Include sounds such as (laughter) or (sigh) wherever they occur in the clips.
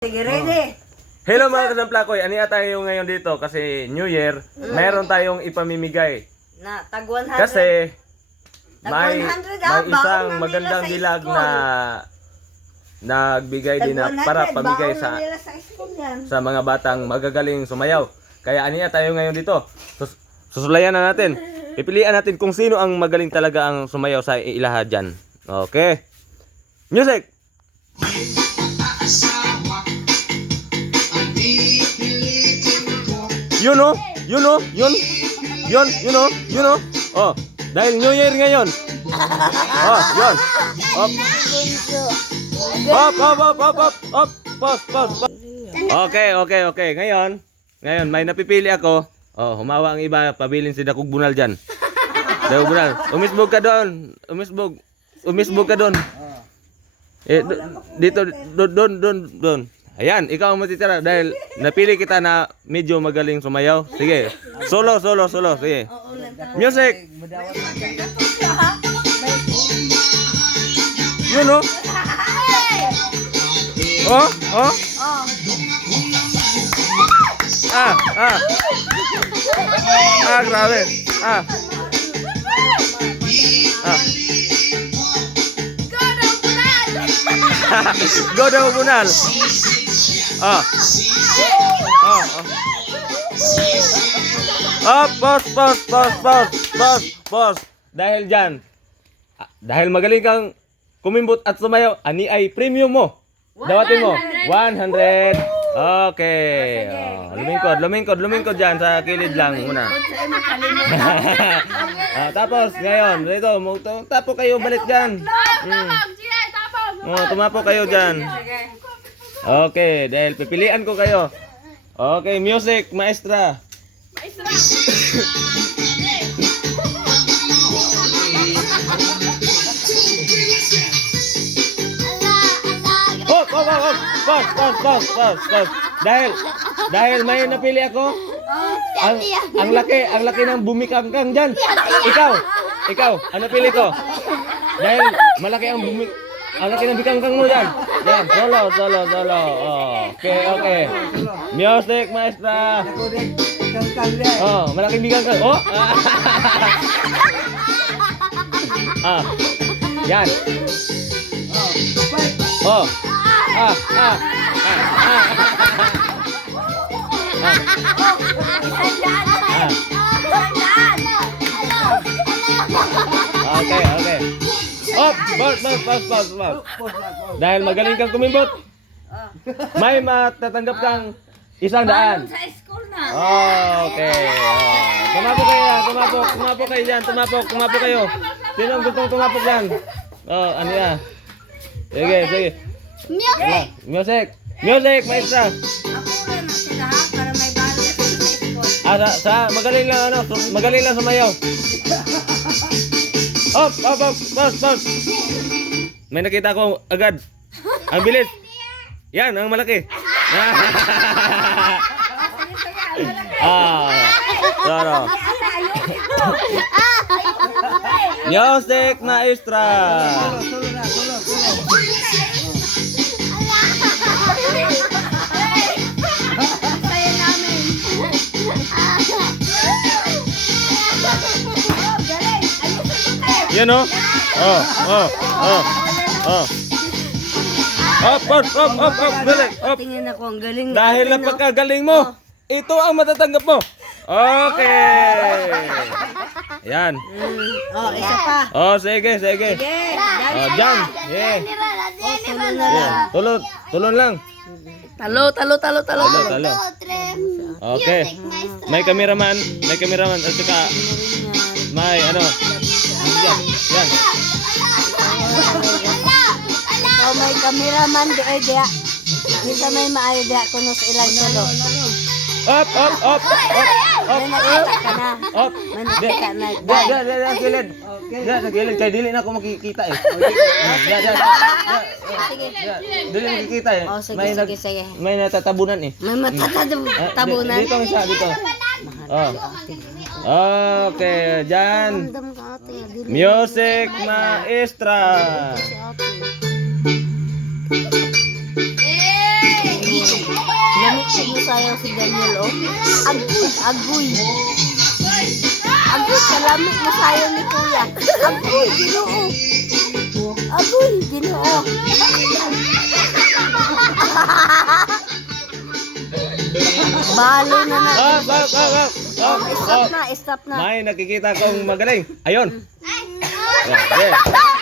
Sige, ready. Hello mga kasamplakoy, aniya tayo ngayon dito kasi New Year, mayroon tayong ipamimigay. Na, tag 100. Kasi Tag may, 100 ah, may baon isang na nila magandang sa bilag school. na nagbigay Tag din na 100, para pamigay baon sa na nila sa school yan. sa mga batang magagaling sumayaw. Kaya aniya tayo ngayon dito. Sus susulayan na natin. Pipilian natin kung sino ang magaling talaga ang sumayaw sa ilaha dyan. Okay. Music! Yun oh, yun oh, yun. Yun, yun oh, yun oh. Oh, dahil New Year ngayon. Oh, yun. Up. Up, up, up, up, up, up. Pause, pause, pause. Okay, okay, okay. Ngayon, ngayon may napipili ako. Oh, humawa ang iba, pabilin si Dakog Bunal diyan. Dakog Bunal, umisbog ka doon. Umisbog. Umisbog ka doon. Eh, dito, doon, doon, doon. Ayan, ikaw ang matitira dahil napili kita na medyo magaling sumayaw. Sige, solo, solo, solo. Sige. Music! Yun oh. Oh, oh. Ah, ah. Ah, grabe. Ah. Ah. Go daw bunal. (laughs) Ah. Ah. ah. Ah, pause, pause, pause, pause, pause, pause. Dahil dyan, ah, dahil magaling kang kumimbot at sumayaw, ani ay premium mo. Dawatin mo. 100. Okay. Oh, lumingkod, lumingkod, lumingkod dyan sa kilid lang muna. (laughs) ah, tapos, ngayon, dito, mo- tapo kayo, balik dyan. Mm. Oh, tumapo kayo dyan. Okay, dahil pipilian ko kayo. Okay, music, maestra. Hop, hop, hop, hop. Pause, pause, pause, pause, pause. Dahil, dahil may napili ako. Ang, ang laki, ang laki ng bumikangkang dyan. Ikaw, ikaw, ano pili ko? Dahil malaki ang bumi, ang laki ng bikangkang mo dyan. Yan, solo, solo, solo. Oh, okay, okay. Music, maestra. Oh, malaking (laughs) bikangkang. Oh! ah. Yan. Oh. Ah, ah. Ah, ah. Okay, Oh, pause, pause, pause, pause, pause. Dahil magaling kang kumimbot, may matatanggap kang isang daan. Sa school na. Okay. Oh. Tumapo kayo yan, tumapok, tumapok kayo dyan, tumapok, tumapok kayo. Sino ang gustong tumapok dyan? Oh, ano yan? Sige, sige. Music! Music! Music, maestra! Ako na sila ha, para may balik sa school. Ah, sa, sa magaling lang ano, magaling lang sumayaw. Up, up, up, pause, pause. May nakita ko agad. Ang bilis. Yan, ang malaki. (laughs) ah, sorry. Music maestra. Yan oh. Oh, oh, oh, oh. Up, up, up, up, up, bilis, up. Tingnan ako, ang galing. Dahil napakagaling mo, ito ang matatanggap mo. Okay. Yan. Oh, isa pa. Oh, sige, sige. Sige. Oh, dyan. Yeah. Oh, tuloy na lang. Yeah. Tulon, tulon lang. Talo, talo, talo, talo. Talo, talo. Okay. May cameraman, may cameraman at saka may ano. May cameraman di ay diya. Kita may maayo diya kuno sa ilang solo. Up, up, up, up, up, up. May nakita na. Da, da, da, da, gilid. Da, sa gilid. Kaya dili na ako makikita eh. Da, da, da. Da, Dili makikita eh. Oh, sige, May sige, sige. may natatabunan eh. May Ah, matatabunan. di- Dito ang isa, dito. Oh. Okay, dyan. Music maestra. Sayaw si Daniel, oh. Agoy, agoy. Agoy, kalamit na sayaw ni Kuya. Agoy, ginoo. Agoy, ginoo. (laughs) Balo na na. Up, up, up, up. Up, Stop up. na, stop na. May nakikita kong magaling. Ayun. Oh, yeah.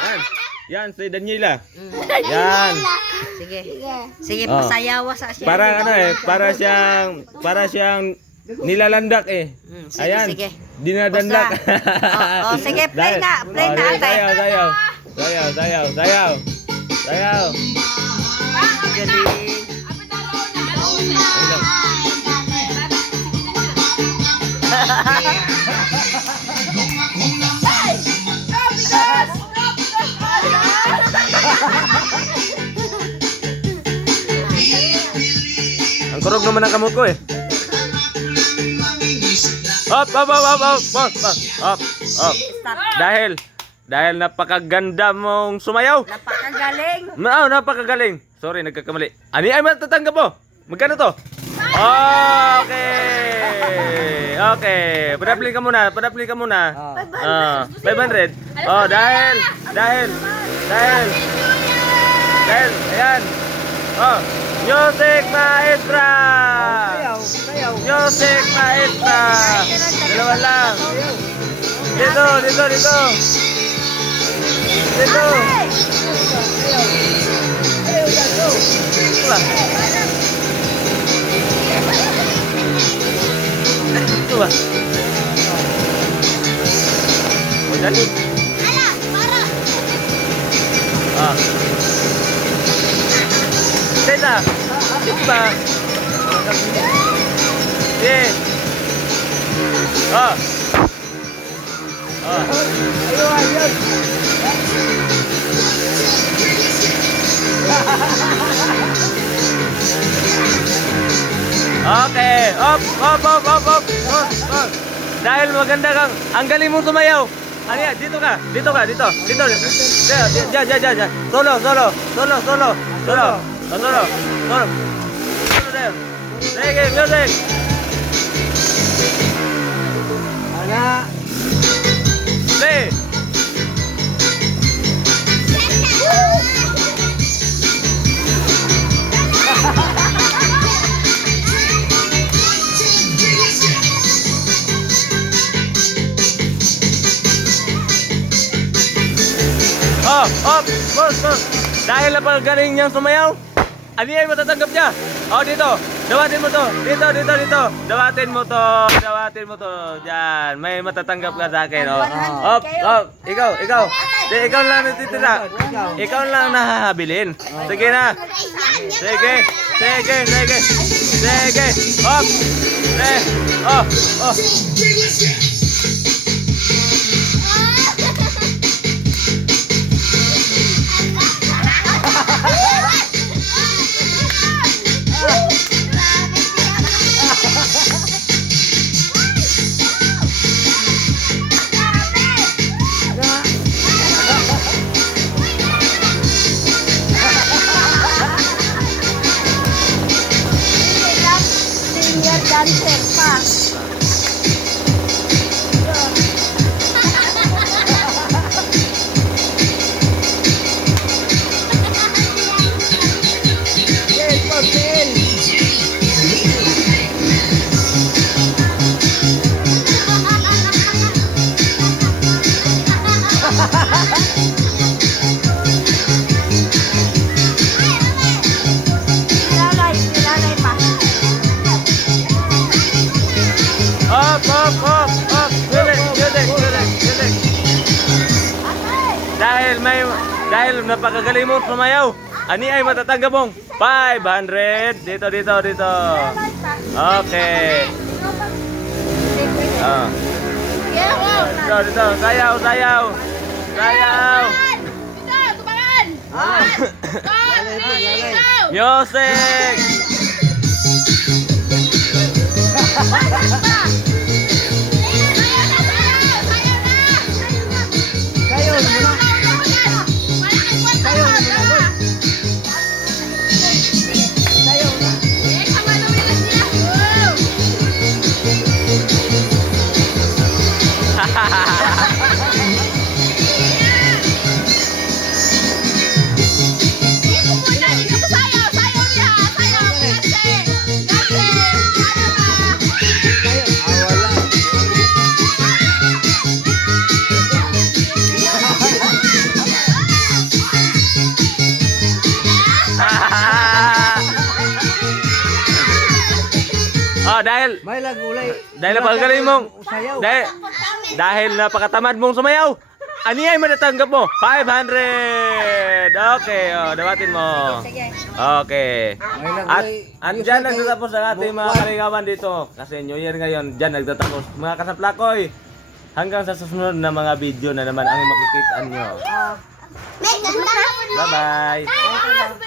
Yan. Si Daniela. Yan. Sige. Sige, Oh. pasayawa sa siya. Para ano eh, para siyang, para siyang nilalandak eh. Mm, sige, Ayan. sige. Dinadandak. Oh, oh, sige, (laughs) play na, play oh, na, sige, ate. Sayaw, sayaw. Sayaw, sayaw, sayaw. Sayaw. Galing. Ayun (laughs) Burog naman ang kamot ko eh. Up, up, up, up, up, up, up, up. Dahil, dahil napakaganda mong sumayaw. Napakagaling. Oo, oh, napakagaling. Sorry, nagkakamali. Ani ay matatanggap mo. Magkano to? Ah, okay. Okay. Padapling ka muna. Padapling ka muna. Ah, 500. Oh, dahil, dahil, dahil, dahil, ayan. Oh, Josec Maestra! Josec Maestra! Dalawan lang. Dito, dito, dito. Dito. Dito lang. Dito lang. Dali. Ba? Yeah. Ah. Ah. Okay. Up, up, up, up, up. up, up. Dahil maganda kang, ang galing mong sumayaw. Ano yan? Dito ka, dito ka, dito. Dito. Diyan, diyan, diyan, diyan. Solo, solo, solo, solo, solo. Oh, solo, solo. Sige, music. Play. Oh, oh, boss, boss. Dahil napagaling niyang sumayaw, ano yan matatanggap niya? Oh, dito. Dawatin mo to. Dito, dito, dito. Dawatin mo to. Dawatin mo to. Diyan. May matatanggap ka sa akin. Oh. Op, op. Ikaw, ikaw. Di, ikaw lang natitira. Ikaw lang nahahabilin. Sige na. Sige. Sige, sige. Sige. Op. Sige. Oh, oh. Dahil napakagaling mo sumayaw. Ani ay matatanggap mong 500 dito dito dito. Okay. Ah. Dito dito sayaw sayaw. Sayaw. Music. Oh, dahil May lagulay. dahil napakagaling mong Sayaw. dahil dahil napakatamad mong sumayaw. Ani ay manatanggap mo? 500. Okay, oh, dawatin mo. Sige. Okay. May lagulay. At andyan Yung sa nagtatapos ang ating mga Buwan. kalingawan dito. Kasi New Year ngayon, dyan nagtatapos. Mga kasaplakoy, hanggang sa susunod na mga video na naman ang makikita nyo. Ah. Bye-bye!